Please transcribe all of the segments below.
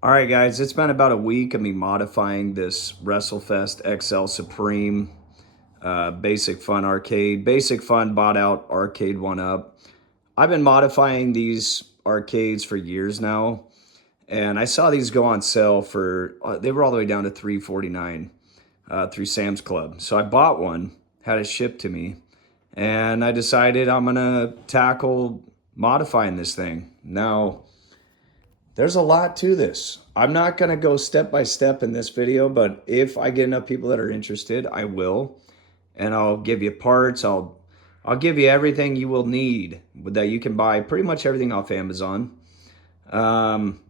All right, guys, it's been about a week of me modifying this Wrestlefest XL Supreme Basic Fun Arcade. Basic Fun bought out Arcade One Up. I've been modifying these arcades for years now, and I saw these go on sale for, they were all the way down to $3.49 through Sam's Club. So I bought one, had it shipped to me, and I decided I'm gonna tackle modifying this thing. Now, there's a lot to this. I'm not going to go step by step in this video, but if I get enough people that are interested, I will. And I'll give you parts. I'll give you everything you will need that you can buy, pretty much everything off Amazon. Um,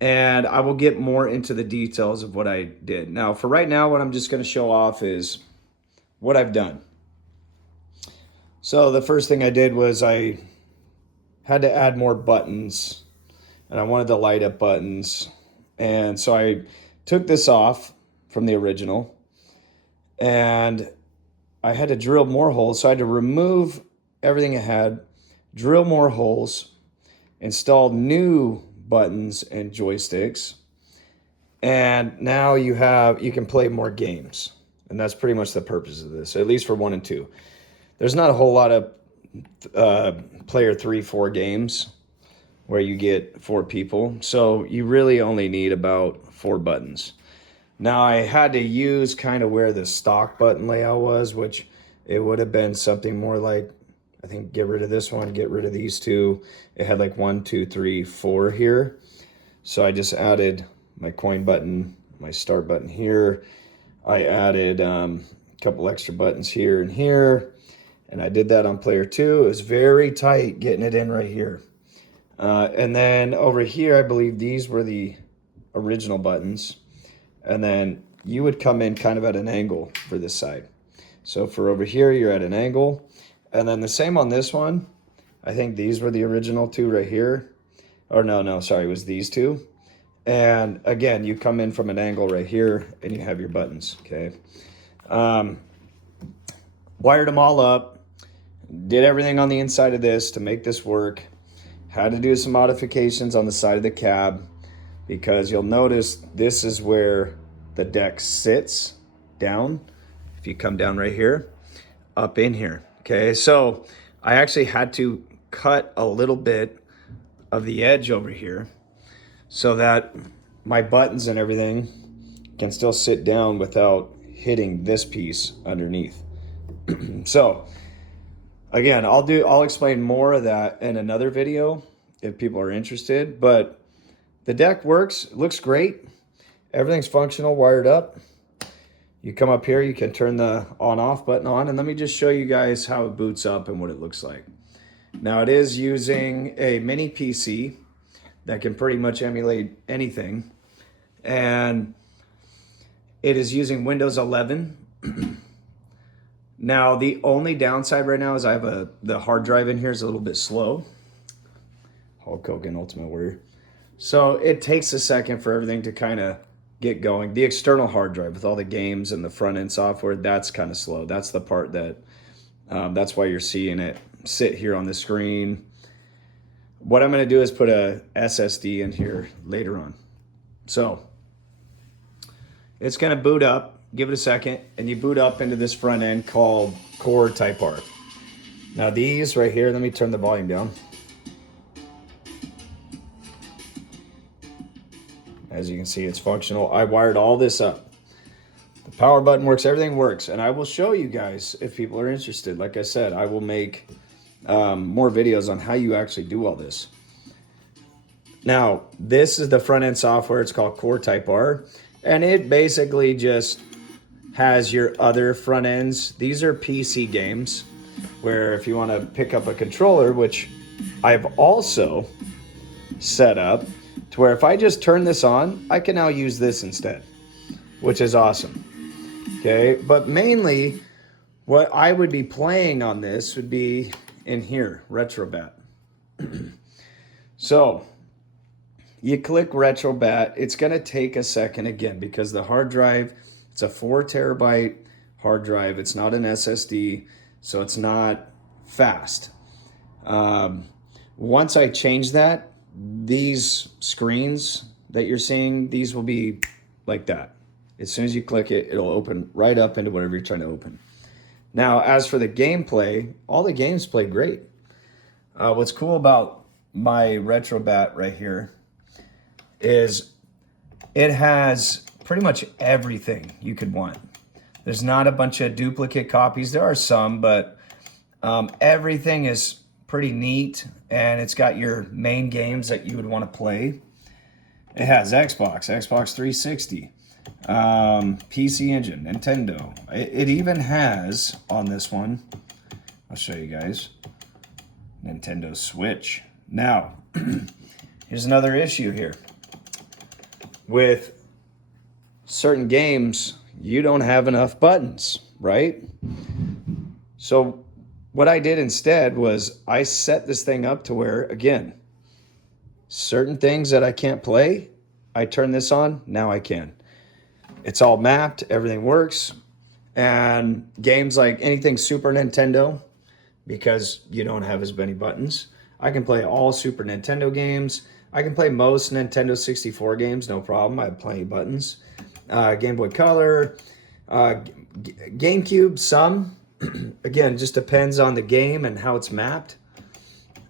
and I will get more into the details of what I did. Now, for right now, what I'm just going to show off is what I've done. So the first thing I did was I had to add more buttons, and I wanted the light up buttons. And so I took this off from the original, and I had to drill more holes. So I had to remove everything I had, drill more holes, install new buttons and joysticks. And now you can play more games. And that's pretty much the purpose of this, at least for 1 and 2. There's not a whole lot of player 3, 4 games where you get 4 people. So you really only need about 4 buttons. Now I had to use kind of where the stock button layout was, which it would have been something more like, I think, get rid of this one, get rid of these 2. It had like 1, 2, 3, 4 here. So I just added my coin button, my start button here. I added a couple extra buttons here and here. And I did that on player 2. It was very tight getting it in right here. And then over here, I believe these were the original buttons. And then you would come in kind of at an angle for this side. So for over here, you're at an angle. And then the same on this one. I think these were the original 2 right here. Or no, sorry, it was these 2. And again, you come in from an angle right here and you have your buttons, okay? Wired them all up. Did everything on the inside of this to make this work. Had to do some modifications on the side of the cab because you'll notice this is where the deck sits down. If you come down right here, up in here, okay? So I actually had to cut a little bit of the edge over here so that my buttons and everything can still sit down without hitting this piece underneath. So again, I'll explain more of that in another video if people are interested, but the deck works, it looks great. Everything's functional, wired up. You come up here, you can turn the on-off button on, and let me just show you guys how it boots up and what it looks like. Now it is using a mini PC that can pretty much emulate anything, and it is using Windows 11. Now, the only downside right now is I have the hard drive in here is a little bit slow. Hulk Hogan, Ultimate Warrior. So it takes a second for everything to kind of get going. The external hard drive with all the games and the front end software, that's kind of slow. That's the part that, that's why you're seeing it sit here on the screen. What I'm going to do is put a SSD in here later on. So it's going to boot up. Give it a second, and you boot up into this front end called Core Type R. Now these right here, let me turn the volume down. As you can see, it's functional. I wired all this up. The power button works, everything works, and I will show you guys if people are interested. Like I said, I will make more videos on how you actually do all this. Now, this is the front end software. It's called Core Type R, and it basically just has your other front ends. These are PC games where if you want to pick up a controller, which I've also set up to where if I just turn this on, I can now use this instead, which is awesome. Okay, but mainly what I would be playing on this would be in here, Retrobat. So you click Retrobat. It's going to take a second again because the hard drive, it's a 4 terabyte hard drive. It's not an SSD, so it's not fast. Once I change that, these screens, that you're seeing, these will be like that. As soon as you click it, it'll open right up into whatever you're trying to open. Now, as for the gameplay, all the games play great. What's cool about my RetroBat right here is it has pretty much everything you could want. There's not a bunch of duplicate copies. There are some, but everything is pretty neat, and it's got your main games that you would want to play. It has Xbox 360, PC Engine, Nintendo. It even has, on this one, I'll show you guys, Nintendo Switch. Now, here's another issue here. With certain games, you don't have enough buttons, right? So what I did instead was I set this thing up to where, again, certain things that I can't play, I turn this on, now I can. It's all mapped, everything works. And games like anything Super Nintendo, because you don't have as many buttons, I can play all Super Nintendo games. I can play most Nintendo 64 games, no problem. I have plenty of buttons. Game Boy Color, GameCube, some. Again, just depends on the game and how it's mapped.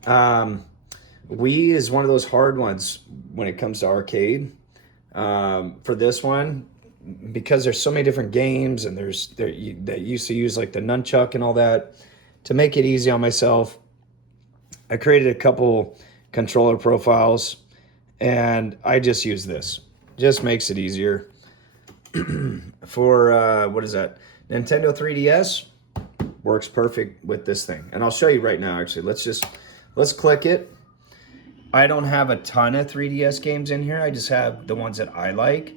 Wii is one of those hard ones when it comes to arcade. For this one, because there's so many different games and that used to use like the nunchuck and all that, to make it easy on myself, I created a couple controller profiles and I just use this. Just makes it easier. For what is that? Nintendo 3DS works perfect with this thing. And I'll show you right now, actually. Let's click it. I don't have a ton of 3DS games in here. I just have the ones that I like.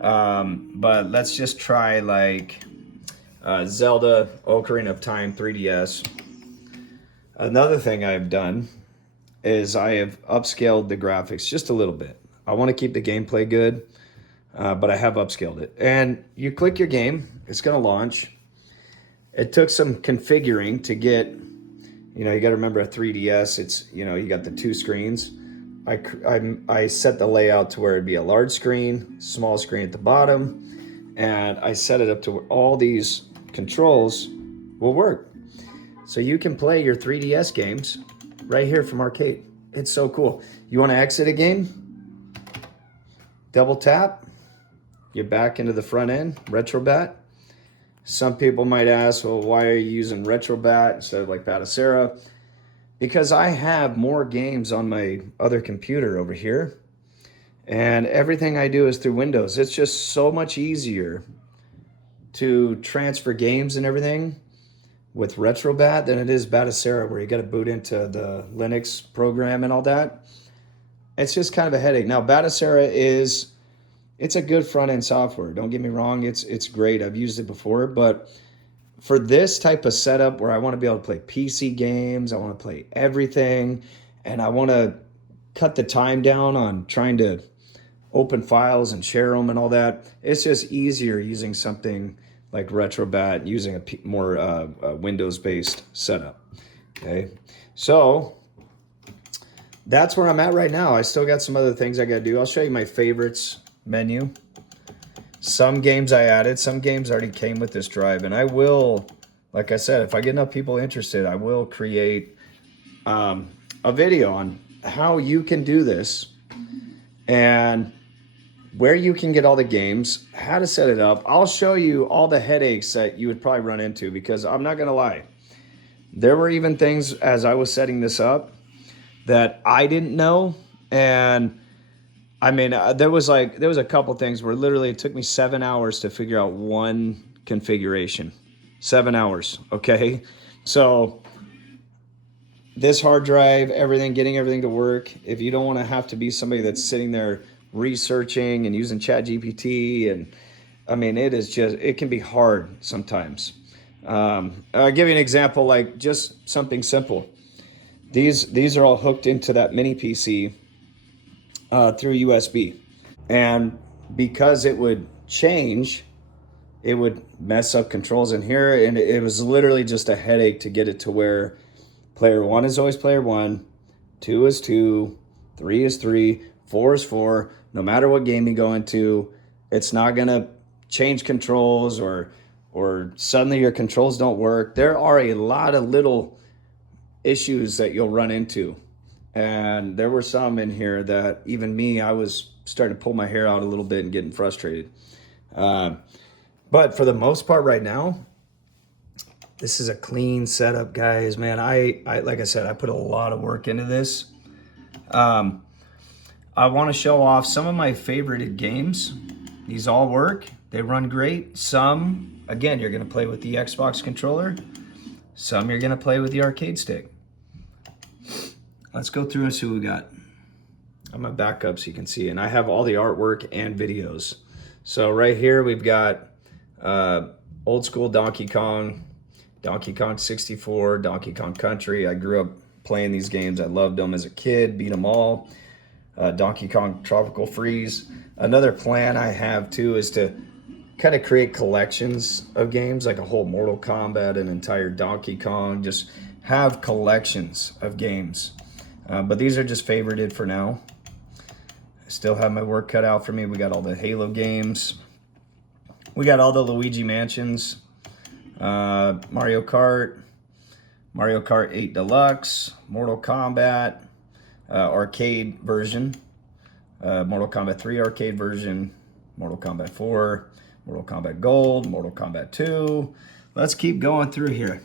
But let's just try like Zelda Ocarina of Time 3DS. Another thing I've done is I have upscaled the graphics just a little bit. I want to keep the gameplay good, but I have upscaled it. And you click your game, it's going to launch. It took some configuring to get, you got to remember a 3DS, it's, you got the two screens. I set the layout to where it'd be a large screen, small screen at the bottom, and I set it up to where all these controls will work. So you can play your 3DS games right here from arcade. It's so cool. You want to exit a game? Double tap. You're back into the front end, RetroBat. Some people might ask, well, why are you using RetroBat instead of like Batacera? Because I have more games on my other computer over here, and everything I do is through Windows. It's just so much easier to transfer games and everything with RetroBat than it is Batacera, where you got to boot into the Linux program and all that. It's just kind of a headache. Now, Batacera it's a good front-end software. Don't get me wrong, it's great. I've used it before, but for this type of setup where I want to be able to play PC games, I want to play everything, and I want to cut the time down on trying to open files and share them and all that, it's just easier using something like RetroBat, using a more Windows-based setup. Okay, so that's where I'm at right now. I still got some other things I got to do. I'll show you my favorites menu. Some games I added, some games already came with this drive, and I will, like I said, if I get enough people interested, I will create a video on how you can do this and where you can get all the games, how to set it up. I'll show you all the headaches that you would probably run into, because I'm not gonna lie, there were even things as I was setting this up that I didn't know. And I mean, there was a couple things where literally it took me 7 hours to figure out one configuration. 7 hours, okay? So this hard drive, getting everything to work, if you don't want to have to be somebody that's sitting there researching and using ChatGPT, and I mean, it can be hard sometimes. I'll give you an example, like just something simple. These are all hooked into that mini PC through USB. And because it would change, it would mess up controls in here, and it was literally just a headache to get it to where player 1 is always player 1, 2 is 2, 3 is 3, 4 is 4, No matter what game you go into, it's not gonna change controls or suddenly your controls don't work. There are a lot of little issues that you'll run into. And there were some in here that even me, I was starting to pull my hair out a little bit and getting frustrated. But for the most part right now, this is a clean setup, guys. Man, I like I said, I put a lot of work into this. I want to show off some of my favorited games. These all work. They run great. Some, again, you're going to play with the Xbox controller. Some you're going to play with the arcade stick. Let's go through and see what we got. I'm going to back up so you can see. And I have all the artwork and videos. So right here we've got old school Donkey Kong, Donkey Kong 64, Donkey Kong Country. I grew up playing these games. I loved them as a kid, beat them all. Donkey Kong Tropical Freeze. Another plan I have too is to kind of create collections of games, like a whole Mortal Kombat, an entire Donkey Kong, just have collections of games. But these are just favorited for now. I still have my work cut out for me. We got all the Halo games. We got all the Luigi Mansions, Mario Kart, Mario Kart 8 Deluxe, Mortal Kombat, arcade version, Mortal Kombat 3 arcade version, Mortal Kombat 4, Mortal Kombat Gold, Mortal Kombat 2. Let's keep going through here.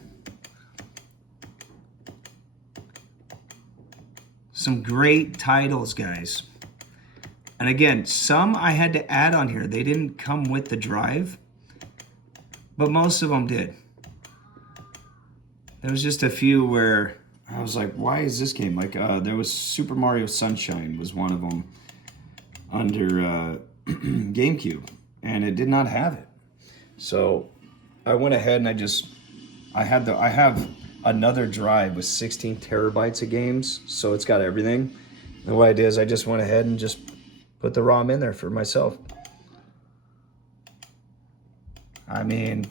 Some great titles, guys. And again, some I had to add on here. They didn't come with the drive, but most of them did. There was just a few where I was like, why is this game? Like, there was Super Mario Sunshine was one of them under GameCube, and it did not have it. So I went ahead and I have another drive with 16 terabytes of games, so it's got everything. And what I did is I just went ahead and just put the ROM in there for myself. I mean,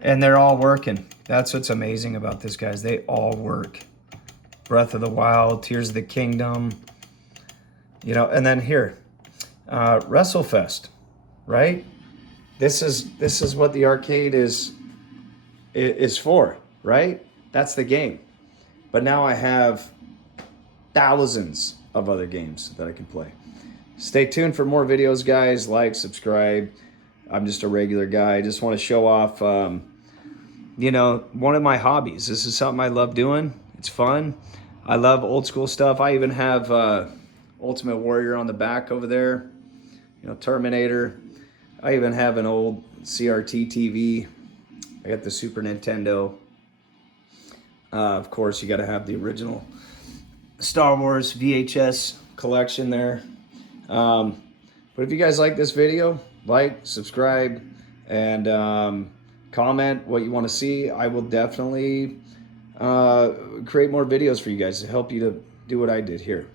and they're all working. That's what's amazing about this, guys. They all work. Breath of the Wild, Tears of the Kingdom, you know, and then here, Wrestlefest, right? This is what the arcade is for, right? That's the game. But now I have thousands of other games that I can play. Stay tuned for more videos, guys. Like, subscribe. I'm just a regular guy. I just want to show off, you know, one of my hobbies. This is something I love doing. It's fun. I love old school stuff. I even have Ultimate Warrior on the back over there. You know, Terminator. I even have an old CRT TV. I got the Super Nintendo. Of course, you got to have the original Star Wars VHS collection there. But if you guys like this video, like, subscribe, and comment what you want to see. I will definitely create more videos for you guys to help you to do what I did here.